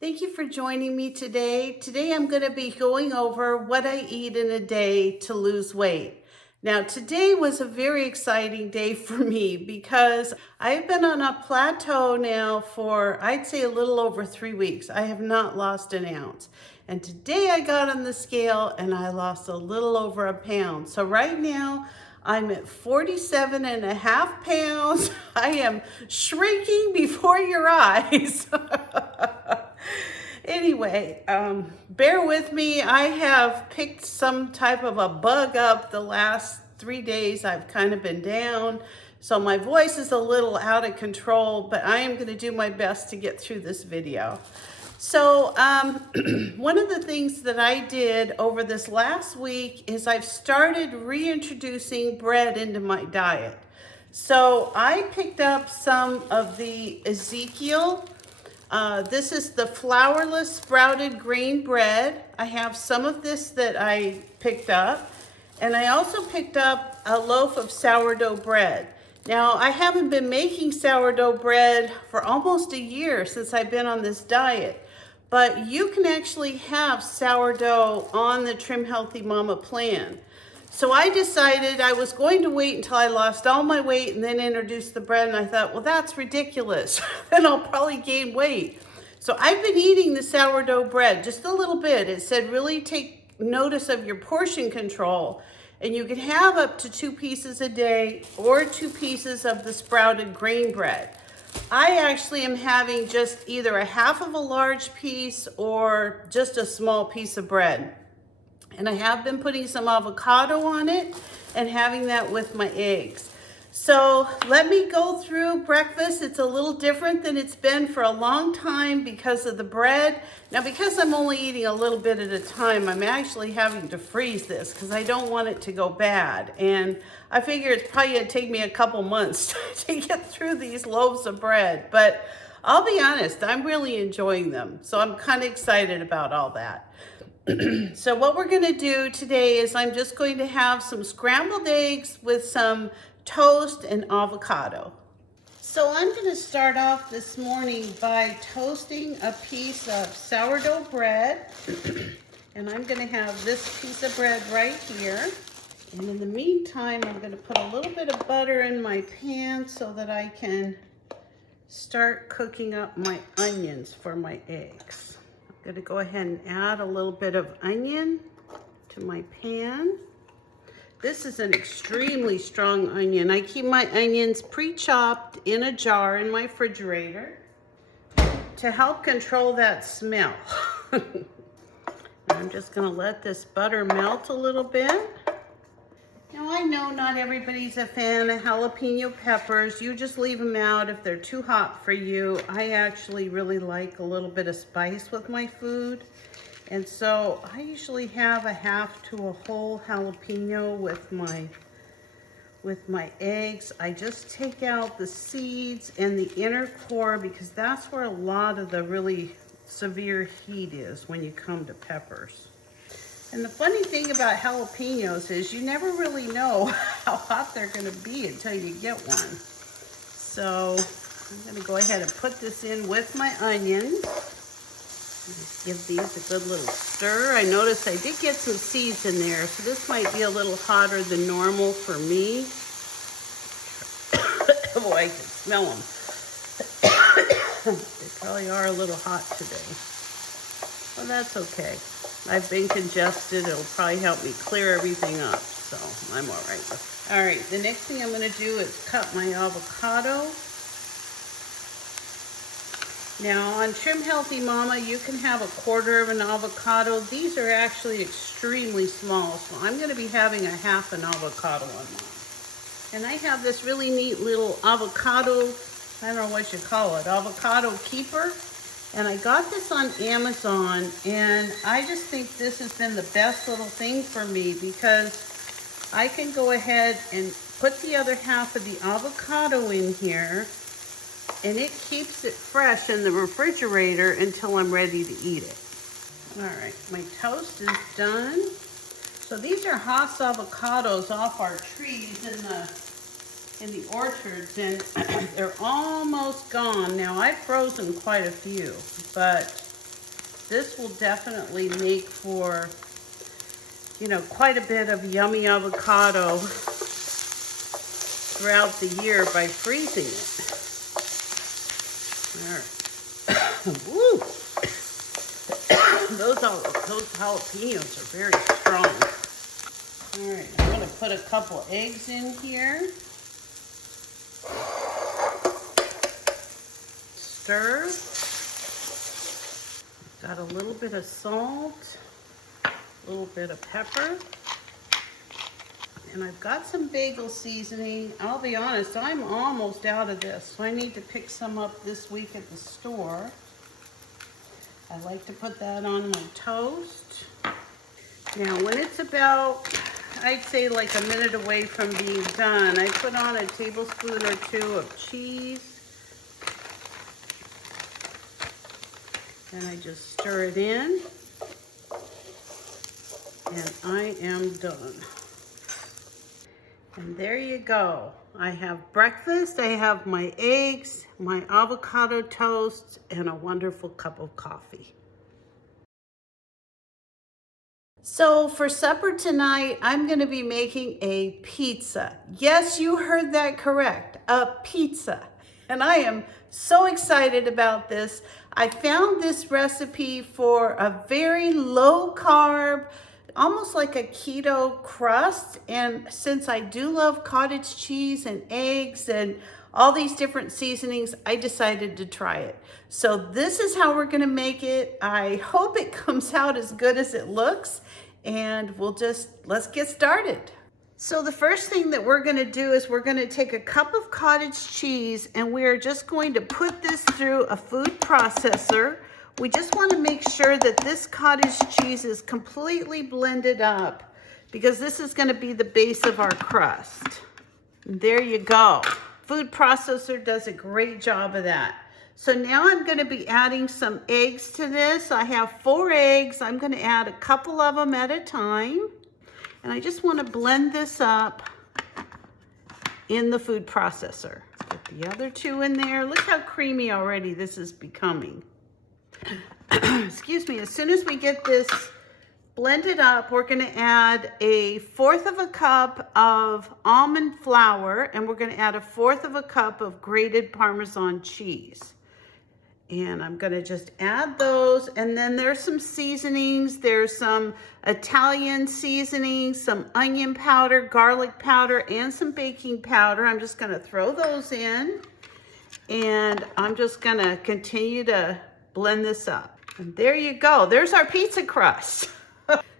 Thank you for joining me today. Today I'm going to be going over what I eat in a day to lose weight. Now today was a very exciting day for me because I've been on a plateau now for I'd say a little over 3 weeks. I have not lost an ounce. And today I got on the scale and I lost a little over a pound. So right now I'm at 47.5 pounds. I am shrinking before your eyes. Anyway, bear with me. I have picked some type of a bug up the last 3 days. I've kind of been down, so my voice is a little out of control, but I am going to do my best to get through this video. So one of the things that I did over this last week is I've started reintroducing bread into my diet. So I picked up some of the Ezekiel. This is the flourless sprouted grain bread. I have some of this that I picked up, and I also picked up a loaf of sourdough bread. Now, I haven't been making sourdough bread for almost a year since I've been on this diet, but you can actually have sourdough on the Trim Healthy Mama plan. So I decided I was going to wait until I lost all my weight and then introduce the bread, and I thought, well, that's ridiculous. Then I'll probably gain weight. So I've been eating the sourdough bread just a little bit. It said really take notice of your portion control, and you can have up to 2 pieces a day or 2 pieces of the sprouted grain bread. I actually am having just either a half of a large piece or just a small piece of bread. And I have been putting some avocado on it and having that with my eggs. So let me go through breakfast. It's a little different than it's been for a long time because of the bread. Now, because I'm only eating a little bit at a time, I'm actually having to freeze this because I don't want it to go bad. And I figure it's probably going to take me a couple months to get through these loaves of bread. But I'll be honest, I'm really enjoying them. So I'm kind of excited about all that. So what we're going to do today is I'm just going to have some scrambled eggs with some toast and avocado. So I'm going to start off this morning by toasting a piece of sourdough bread. And I'm going to have this piece of bread right here. And in the meantime, I'm going to put a little bit of butter in my pan so that I can start cooking up my onions for my eggs. I'm going to go ahead and add a little bit of onion to my pan. This is an extremely strong onion. I keep my onions pre-chopped in a jar in my refrigerator to help control that smell. I'm just going to let this butter melt a little bit. Now, I know not everybody's a fan of jalapeno peppers. You just leave them out if they're too hot for you. I actually really like a little bit of spice with my food. And so I usually have a half to a whole jalapeno with my eggs. I just take out the seeds and the inner core because that's where a lot of the really severe heat is when you come to peppers. And the funny thing about jalapenos is you never really know how hot they're going to be until you get one. So I'm going to go ahead and put this in with my onions. Give these a good little stir. I noticed I did get some seeds in there, so this might be a little hotter than normal for me. Oh, I can smell them. They probably are a little hot today. Well, that's okay. I've been congested. It'll probably help me clear everything up, so I'm all right with it. All right, the next thing I'm going to do is cut my avocado. Now, on Trim Healthy Mama, you can have 1/4 of an avocado. These are actually extremely small, so I'm going to be having a half an avocado on mine. And I have this really neat little avocado, I don't know what you call it, avocado keeper. And I got this on Amazon, and I just think this has been the best little thing for me because I can go ahead and put the other half of the avocado in here, and it keeps it fresh in the refrigerator until I'm ready to eat it. All right, my toast is done. So these are Haas avocados off our trees in the orchards, and they're almost gone. Now, I've frozen quite a few, but this will definitely make for, you know, quite a bit of yummy avocado throughout the year by freezing it. All right. Woo! Those jalapenos are very strong. All right, I'm gonna put a couple eggs in here. Stir. Got a little bit of salt, a little bit of pepper. And I've got some bagel seasoning. I'll be honest, I'm almost out of this, so I need to pick some up this week at the store. I like to put that on my toast. Now, when it's about, I'd say like a minute away from being done, I put on a tablespoon or two of cheese. And I just stir it in. And I am done. And there you go. I have breakfast, I have my eggs, my avocado toast, and a wonderful cup of coffee. So for supper tonight, I'm gonna be making a pizza. Yes, you heard that correct, a pizza. And I am so excited about this. I found this recipe for a very low carb, almost like a keto crust. And since I do love cottage cheese and eggs and all these different seasonings, I decided to try it. So this is how we're gonna make it. I hope it comes out as good as it looks, and let's get started. So the first thing that we're gonna do is we're gonna take a cup of cottage cheese, and we're just going to put this through a food processor. We just wanna make sure that this cottage cheese is completely blended up, because this is gonna be the base of our crust. And there you go. Food processor does a great job of that. So now I'm gonna be adding some eggs to this. I have 4 eggs. I'm gonna add a couple of them at a time. And I just wanna blend this up in the food processor. Put the other 2 in there. Look how creamy already this is becoming. Excuse me, as soon as we get this blended up, we're gonna add a 1/4 of a cup of almond flour, and we're gonna add a 1/4 of a cup of grated Parmesan cheese. And I'm gonna just add those, and then there's some seasonings. There's some Italian seasonings, some onion powder, garlic powder, and some baking powder. I'm just gonna throw those in, and I'm just gonna continue to blend this up. And there you go, there's our pizza crust.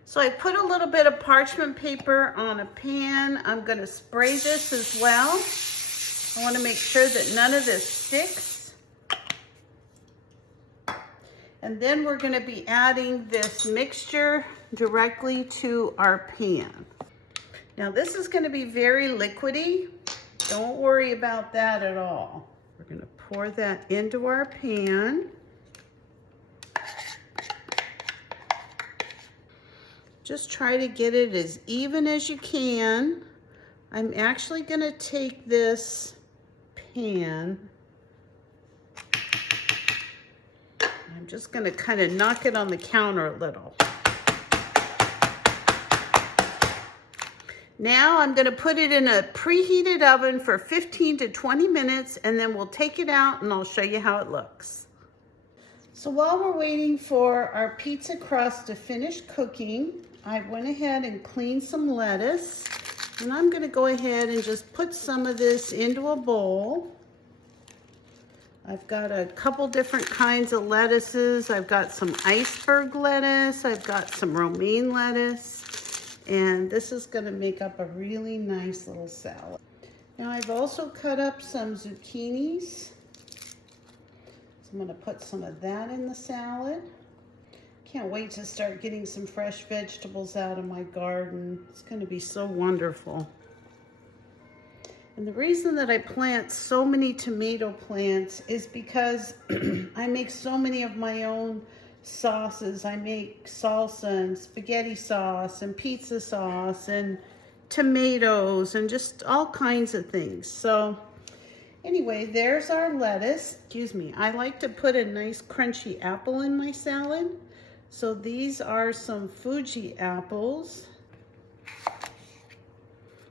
So I put a little bit of parchment paper on a pan. I'm gonna spray this as well. I wanna make sure that none of this sticks. And then we're gonna be adding this mixture directly to our pan. Now this is gonna be very liquidy. Don't worry about that at all. We're gonna pour that into our pan. Just try to get it as even as you can. I'm actually gonna take this pan, I'm just gonna kind of knock it on the counter a little. Now I'm gonna put it in a preheated oven for 15 to 20 minutes, and then we'll take it out and I'll show you how it looks. So while we're waiting for our pizza crust to finish cooking, I went ahead and cleaned some lettuce, and I'm gonna go ahead and just put some of this into a bowl. I've got a couple different kinds of lettuces. I've got some iceberg lettuce, I've got some romaine lettuce, and this is gonna make up a really nice little salad. Now I've also cut up some zucchinis. So I'm gonna put some of that in the salad. Can't wait to start getting some fresh vegetables out of my garden. It's gonna be so wonderful. And the reason that I plant so many tomato plants is because I make so many of my own sauces. I make salsa and spaghetti sauce and pizza sauce and tomatoes and just all kinds of things. So anyway, there's our lettuce. Excuse me. I like to put a nice crunchy apple in my salad. So these are some Fuji apples.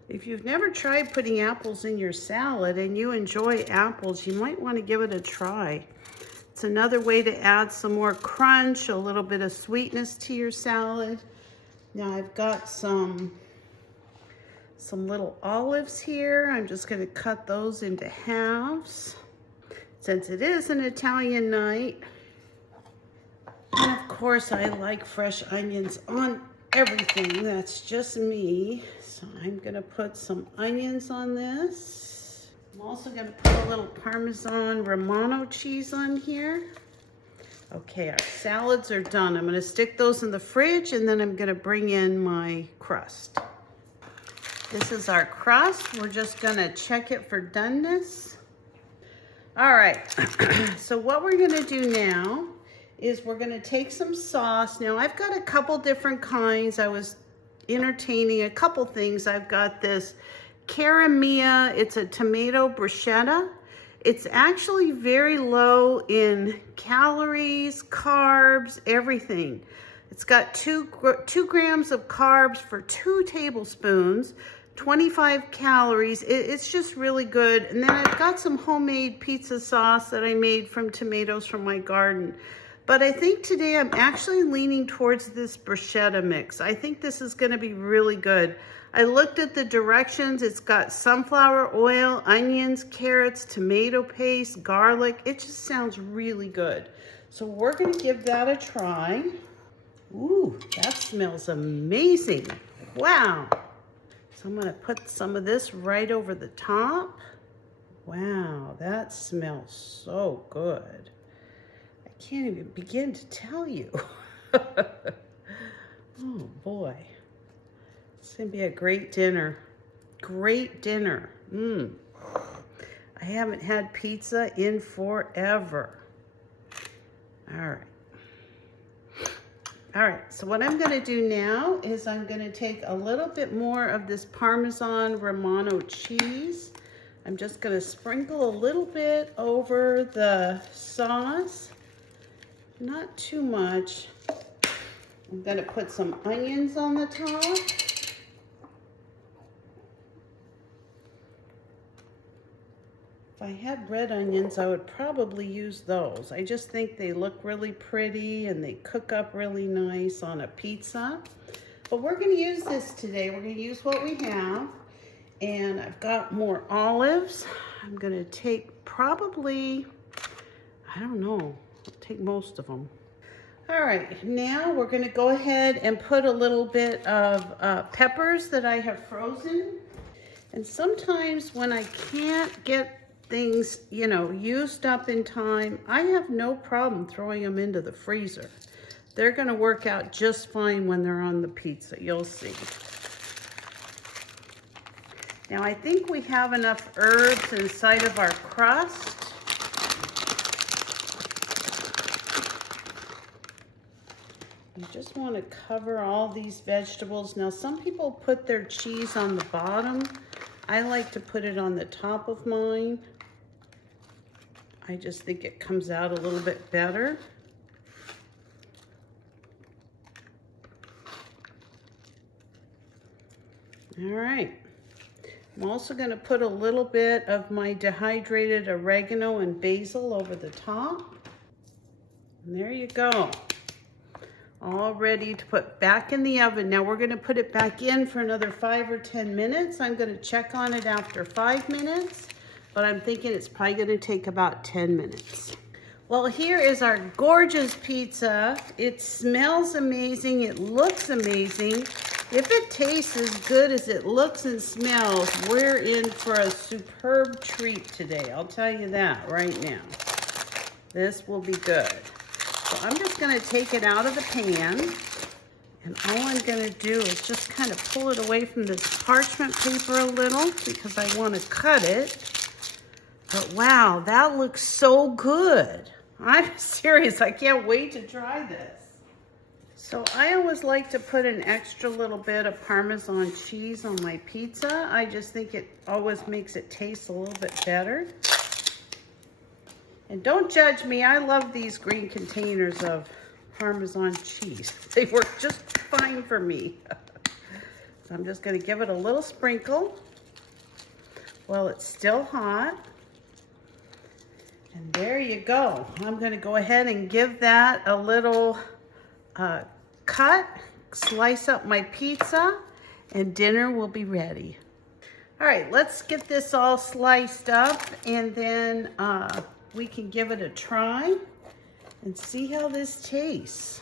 If you've never tried putting apples in your salad and you enjoy apples, you might want to give it a try. It's another way to add some more crunch, a little bit of sweetness to your salad. Now I've got some little olives here. I'm just going to cut those into halves. Since it is an Italian night, and of course I like fresh onions on everything. That's just me. So I'm going to put some onions on this. I'm also going to put a little Parmesan Romano cheese on here. Okay, our salads are done. I'm going to stick those in the fridge, and then I'm going to bring in my crust. This is our crust. We're just going to check it for doneness. All right, so what we're going to do now is we're going to take some sauce. Now, I've got a couple different kinds. I was entertaining a couple things. I've got this Cara Mia. It's a tomato bruschetta. It's actually very low in calories, carbs, everything. It's got 2 grams of carbs for 2 tablespoons, 25 calories. It's just really good. And then I've got some homemade pizza sauce that I made from tomatoes from my garden. But I think today I'm actually leaning towards this bruschetta mix. I think this is going to be really good. I looked at the directions. It's got sunflower oil, onions, carrots, tomato paste, garlic. It just sounds really good. So we're going to give that a try. Ooh, that smells amazing. Wow. So I'm going to put some of this right over the top. Wow, that smells so good. I can't even begin to tell you. Oh boy. It's gonna be a great dinner. Great dinner. I haven't had pizza in forever. All right, so what I'm gonna do now is I'm gonna take a little bit more of this Parmesan Romano cheese. I'm just gonna sprinkle a little bit over the sauce. Not too much. I'm gonna put some onions on the top. If I had red onions, I would probably use those. I just think they look really pretty and they cook up really nice on a pizza. But we're gonna use this today. We're gonna use what we have. And I've got more olives. I'm gonna take probably, I don't know, I'll take most of them. All right, now we're gonna go ahead and put a little bit of peppers that I have frozen. And sometimes when I can't get things, used up in time, I have no problem throwing them into the freezer. They're gonna work out just fine when they're on the pizza, you'll see. Now I think we have enough herbs inside of our crust. You just want to cover all these vegetables. Now some people put their cheese on the bottom. I like to put it on the top of mine. I just think it comes out a little bit better. All right. I'm also going to put a little bit of my dehydrated oregano and basil over the top. And there you go. All ready to put back in the oven. Now we're going to put it back in for another 5 or 10 minutes. I'm going to check on it after 5 minutes, but I'm thinking it's probably going to take about 10 minutes. Well, here is our gorgeous pizza. It smells amazing. It looks amazing. If it tastes as good as it looks and smells, we're in for a superb treat today. I'll tell you that right now. This will be good. So I'm just going to take it out of the pan, and all I'm going to do is just kind of pull it away from this parchment paper a little because I want to cut it. But wow, that looks so good. I'm serious, I can't wait to try this. So I always like to put an extra little bit of Parmesan cheese on my pizza. I just think it always makes it taste a little bit better. And don't judge me, I love these green containers of Parmesan cheese. They work just fine for me. So I'm just gonna give it a little sprinkle while it's still hot. And there you go. I'm gonna go ahead and give that a little cut, slice up my pizza, and dinner will be ready. All right, let's get this all sliced up, and then we can give it a try and see how this tastes.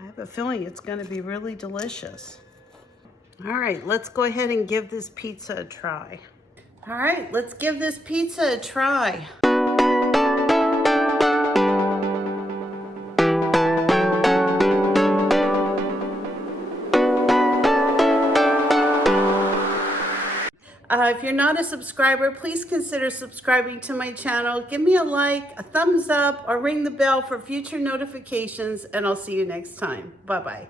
I have a feeling it's gonna be really delicious. All right, let's go ahead and give this pizza a try. All right, let's give this pizza a try. If you're not a subscriber, please consider subscribing to my channel. Give me a like, a thumbs up, or ring the bell for future notifications, and I'll see you next time. Bye-bye.